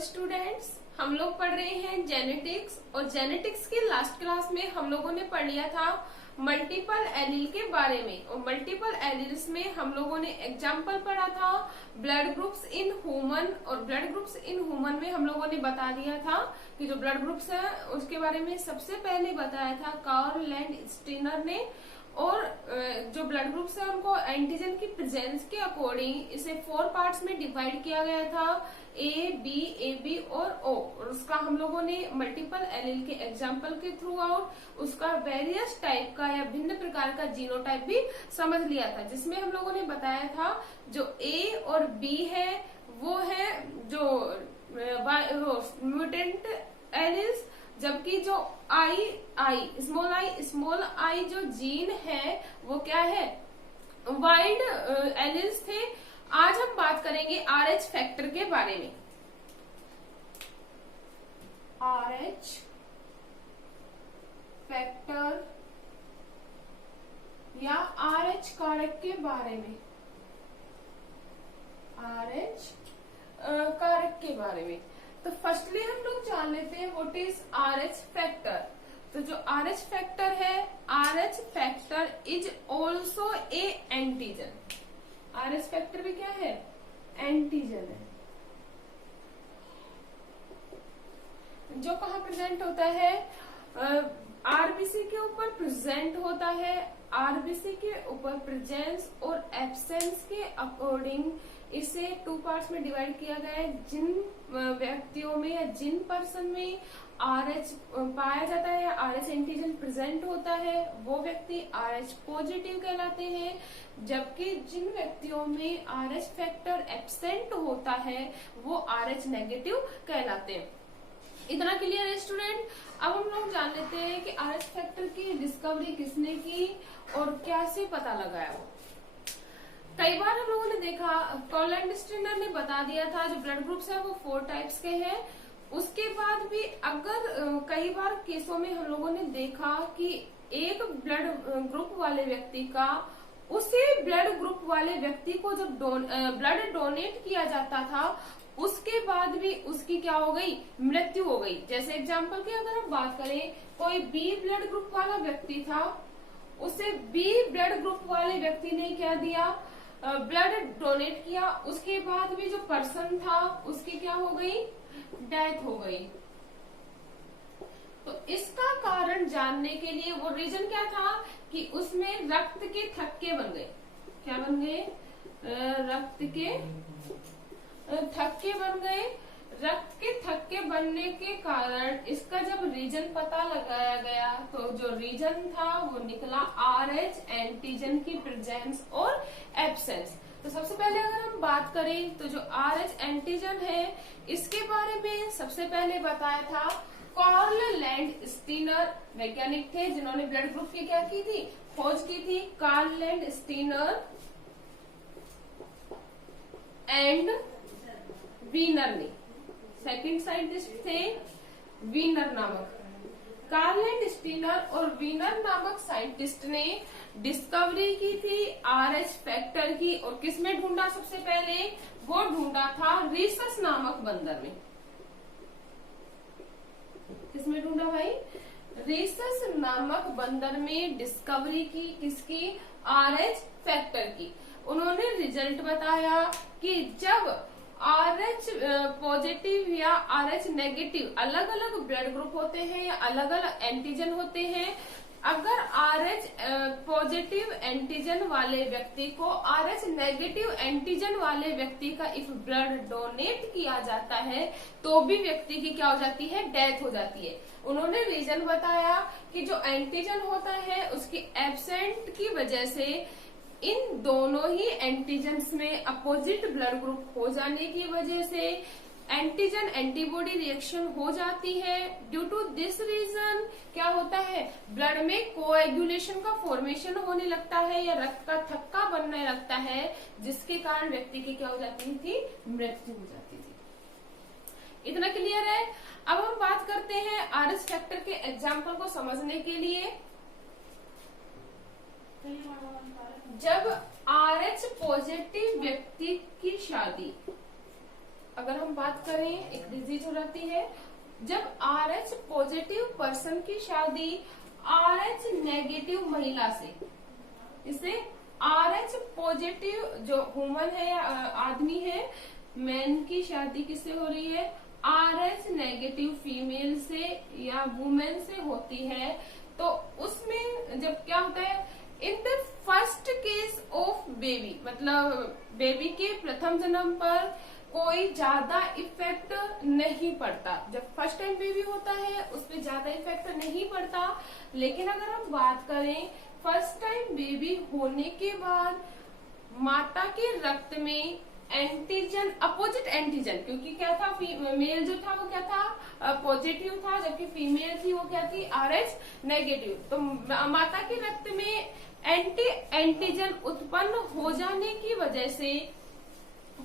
Students, हम लोग पढ़ रहे हैं जेनेटिक्स और जेनेटिक्स के लास्ट क्लास में हम लोगों ने पढ़ लिया था मल्टीपल एलील के बारे में। और मल्टीपल एलील्स में हम लोगों ने एग्जाम्पल पढ़ा था ब्लड ग्रुप्स इन ह्यूमन। और ब्लड ग्रुप्स इन ह्यूमन में हम लोगों ने बता दिया था कि जो ब्लड ग्रुप्स है उसके बारे में सबसे पहले बताया था कार्ल लैंडस्टीनर ने। और जो ब्लड ग्रुप्स है उनको एंटीजन की प्रेजेंस के अकॉर्डिंग इसे 4 पार्ट्स में डिवाइड किया गया था, ए बी और ओ। और उसका हम लोगों ने मल्टीपल एलील के एग्जाम्पल के थ्रू आउट उसका वेरियस टाइप का या भिन्न प्रकार का जीनोटाइप भी समझ लिया था, जिसमें हम लोगों ने बताया था जो ए और बी है वो है जो म्यूटेंट एलील्स, जबकि जो स्मॉल आई जो जीन है वो क्या है, वाइल्ड एलील्स थे। आज हम बात करेंगे RH फैक्टर के बारे में। RH फैक्टर या RH कारक के बारे में, RH कारक के बारे में। तो फर्स्टली हम लोग जान लेते हैं व्हाट इज RH फैक्टर। तो जो RH फैक्टर है, RH factor is also A antigen. RH factor भी क्या है, एंटीजन है, जो कहाँ प्रेजेंट होता है, आरबीसी के ऊपर प्रेजेंट होता है। आरबीसी के ऊपर प्रेजेंस और एब्सेंस के अकॉर्डिंग इसे 2 पार्ट्स में डिवाइड किया गया है। जिन व्यक्तियों में या जिन पर्सन में RH पाया जाता है, RH एंटीजन प्रेजेंट होता है, वो व्यक्ति RH पॉजिटिव कहलाते हैं, जबकि जिन व्यक्तियों में RH फैक्टर एब्सेंट होता है वो RH नेगेटिव कहलाते हैं। इतना क्लियर है स्टूडेंट। अब हम लोग जान लेते हैं कि RH फैक्टर की डिस्कवरी किसने की और कैसे पता लगाया वो। कई बार हम लोगों ने देखा कार्ल लैंडस्टीनर ने बता दिया था जो ब्लड ग्रुप्स है वो 4 टाइप्स के हैं। उसके बाद भी अगर कई बार केसों में हम लोगों ने देखा कि एक ब्लड ग्रुप वाले व्यक्ति का उसी ब्लड ग्रुप वाले व्यक्ति को जब ब्लड डोनेट किया जाता था उसके बाद भी उसकी क्या हो गई, मृत्यु हो गई। जैसे एग्जांपल की अगर हम बात करें, कोई बी ब्लड ग्रुप वाला व्यक्ति था, उसे बी ब्लड ग्रुप वाले व्यक्ति ने क्या दिया, ब्लड डोनेट किया, उसके बाद भी जो पर्सन था उसकी क्या हो गई, डेथ हो गई। तो इसका कारण जानने के लिए वो रीजन क्या था कि उसमें रक्त के थक्के बन गए। क्या बन गए, रक्त के थक्के बन गए। रक्त के थक्के बनने के कारण इसका जब रीजन पता लगाया गया तो जो रीजन था वो निकला RH एंटीजन की प्रेजेंस और एब्सेंस। तो सबसे पहले अगर हम बात करें तो जो RH एंटीजन है इसके बारे में सबसे पहले बताया था कार्ल लैंडस्टीनर, वैज्ञानिक थे जिन्होंने ब्लड ग्रुप की क्या की थी, खोज की थी। कार्ल लैंडस्टीनर एंड वीनर ने, सेकंड साइंटिस्ट थे वीनर नामक। कार्ल लैंडस्टीनर और वीनर नामक साइंटिस्ट ने डिस्कवरी की थी RH फैक्टर की। और किसमें ढूंढा सबसे पहले, वो ढूंढा था रीसस नामक बंदर में। किसमें ढूंढा भाई, रीसस नामक बंदर में डिस्कवरी की किसकी, RH फैक्टर की। उन्होंने रिजल्ट बताया कि जब RH पॉजिटिव या RH नेगेटिव अलग अलग ब्लड ग्रुप होते हैं या अलग अलग एंटीजन होते हैं, अगर RH पॉजिटिव एंटीजन वाले व्यक्ति को RH नेगेटिव एंटीजन वाले व्यक्ति का इफ ब्लड डोनेट किया जाता है तो भी व्यक्ति की क्या हो जाती है, डेथ हो जाती है। उन्होंने रीजन बताया कि जो एंटीजन होता है उसकी एब्सेंट की वजह से इन दोनों ही एंटीजन्स में अपोजिट ब्लड ग्रुप हो जाने की वजह से एंटीजन एंटीबॉडी रिएक्शन हो जाती है। ड्यू टू दिस रीजन क्या होता है, ब्लड में कोएगुलेशन का फॉर्मेशन होने लगता है या रक्त का थक्का बनने लगता है, जिसके कारण व्यक्ति की क्या हो जाती थी, मृत्यु हो जाती थी। इतना क्लियर है। अब हम बात करते हैं RH फैक्टर के एग्जाम्पल को समझने के लिए। जब RH पॉजिटिव व्यक्ति की शादी अगर हम बात करें, एक डिजीज हो जाती है जब RH पॉजिटिव पर्सन की शादी RH नेगेटिव महिला से, इसे RH पॉजिटिव जो वुमन है या आदमी है, मैन की शादी किससे हो रही है, RH नेगेटिव फीमेल से या वुमेन से होती है, तो उसमें जब क्या होता है, in the first case of baby, मतलब बेबी के प्रथम जन्म पर कोई ज्यादा इफेक्ट नहीं पड़ता। जब फर्स्ट टाइम बेबी होता है उसपे ज्यादा इफेक्ट नहीं पड़ता, लेकिन अगर हम बात करें फर्स्ट टाइम बेबी होने के बाद माता के रक्त में एंटीजन, अपोजिट एंटीजन, क्योंकि क्या था, मेल जो था वो क्या था, पॉजिटिव था, जबकि फीमेल थी वो क्या थी, RH नेगेटिव। तो माता के रक्त में एंटीजन उत्पन्न हो जाने की वजह से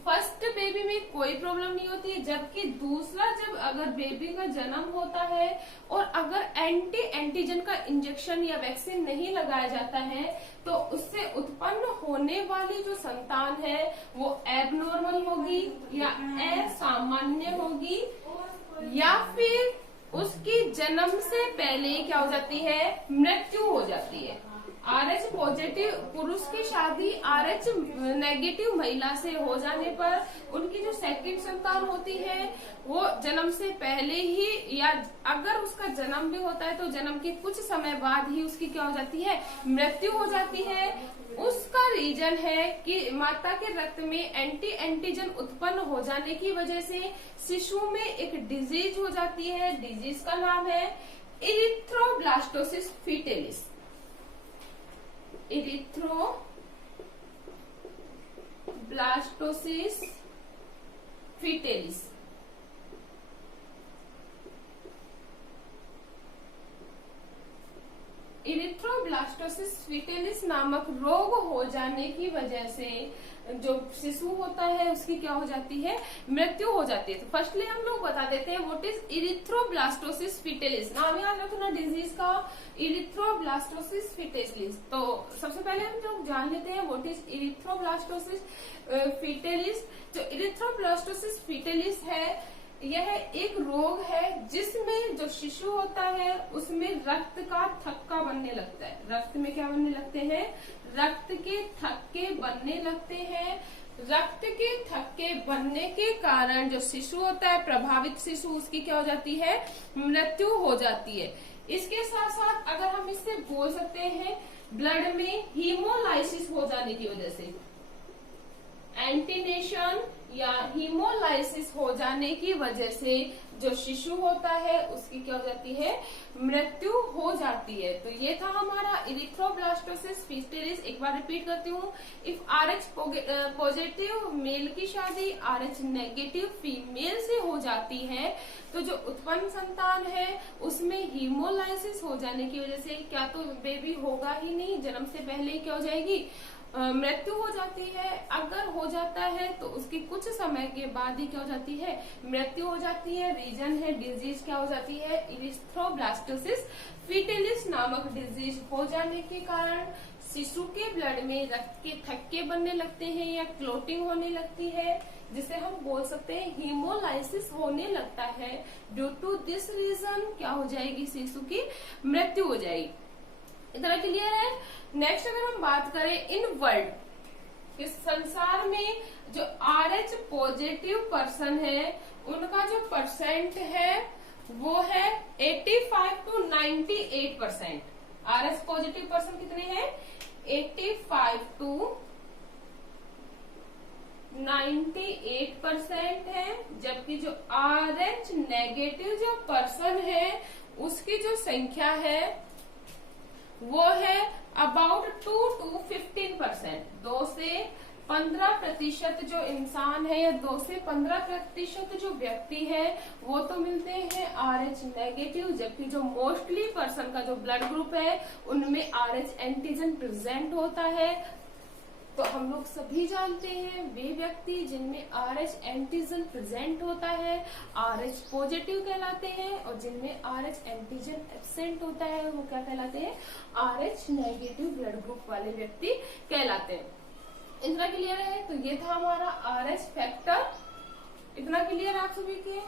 फर्स्ट बेबी में कोई प्रॉब्लम नहीं होती है, जबकि दूसरा जब अगर बेबी का जन्म होता है और अगर एंटीजन का इंजेक्शन या वैक्सीन नहीं लगाया जाता है तो उससे उत्पन्न होने वाली जो संतान है वो एबनॉर्मल होगी या असामान्य होगी, या फिर उसकी जन्म से पहले क्या हो जाती है, मृत्यु हो जाती है। RH पॉजिटिव पुरुष की शादी RH नेगेटिव महिला से हो जाने पर उनकी जो सेकंड संतान होती है वो जन्म से पहले ही, या अगर उसका जन्म भी होता है तो जन्म के कुछ समय बाद ही उसकी क्या हो जाती है, मृत्यु हो जाती है। उसका रीजन है कि माता के रक्त में एंटीजन उत्पन्न हो जाने की वजह से शिशु में एक डिजीज हो जाती है। डिजीज का नाम है erythroblastosis fetalis. Erythroblastosis fetalis. Erythroblastosis fetalis नामक रोग हो जाने की वजह से जो शिशु होता है उसकी क्या हो जाती है, मृत्यु हो जाती है। तो फर्स्टली हम लोग बता देते हैं व्हाट इज इरिथ्रोब्लास्टोसिस फीटेलिस। नाम याद रखना डिजीज का, इरिथ्रोब्लास्टोसिस फीटेलिस। तो सबसे पहले हम लोग जान लेते हैं व्हाट इज इरिथ्रोब्लास्टोसिस फीटेलिस। जो इरिथ्रोब्लास्टोसिस फीटेलिस है यह एक रोग है जिसमें जो शिशु होता है उसमें रक्त का थक्का बनने लगता है। रक्त में क्या बनने लगते हैं, रक्त के थक्के बनने लगते हैं। रक्त के थक्के बनने के कारण जो शिशु होता है, प्रभावित शिशु, उसकी क्या हो जाती है, मृत्यु हो जाती है। इसके साथ साथ अगर हम इससे बोल सकते हैं ब्लड में हीमोलाइसिस हो जाने की वजह से, एंटीनेशन या हीमोलाइसिस हो जाने की वजह से जो शिशु होता है उसकी क्या हो जाती है, मृत्यु हो जाती है। तो ये था हमारा इरिथ्रोब्लास्टोसिस फीटेलिस। एक बार रिपीट करती हूँ, इफ RH पॉजिटिव मेल की शादी RH नेगेटिव फीमेल से हो जाती है तो जो उत्पन्न संतान है उसमें हीमोलाइसिस हो जाने की वजह से क्या तो बेबी होगा ही नहीं, जन्म से पहले ही क्या हो जाएगी, मृत्यु हो जाती है। अगर हो जाता है तो उसकी कुछ समय के बाद ही क्या हो जाती है, मृत्यु हो जाती है। रीजन है डिजीज क्या हो जाती है, इरिथ्रोब्लास्टोसिस फीटेलिस नामक डिजीज हो जाने के कारण शिशु के ब्लड में रक्त के थक्के बनने लगते हैं या क्लोटिंग होने लगती है, जिसे हम बोल सकते हैं हीमोलाइसिस होने लगता है। ड्यू टू दिस रीजन क्या हो जाएगी, शिशु की मृत्यु हो जाएगी। इतना क्लियर है। नेक्स्ट अगर हम बात करें इन वर्ल्ड, इस संसार में जो RH पॉजिटिव पर्सन है उनका जो परसेंट है वो है 85 to 98%। RH पॉजिटिव पर्सन कितने हैं, 85 to 98% है, जबकि जो RH नेगेटिव जो पर्सन है उसकी जो संख्या है वो है अबाउट 2 to 15%। 2 से 15% जो इंसान है या 2 से 15% जो व्यक्ति है वो तो मिलते हैं RH नेगेटिव, जबकि जो मोस्टली पर्सन का जो ब्लड ग्रुप है उनमें RH एंटीजन प्रेजेंट होता है। तो हम लोग सभी जानते हैं वे व्यक्ति जिनमें RH एंटीजन प्रेजेंट होता है RH पॉजिटिव कहलाते हैं, और जिनमें RH एंटीजन एब्सेंट होता है वो क्या कहलाते हैं, RH नेगेटिव ब्लड ग्रुप वाले व्यक्ति कहलाते हैं। इतना क्लियर है। तो ये था हमारा RH फैक्टर। इतना क्लियर आप सभी के?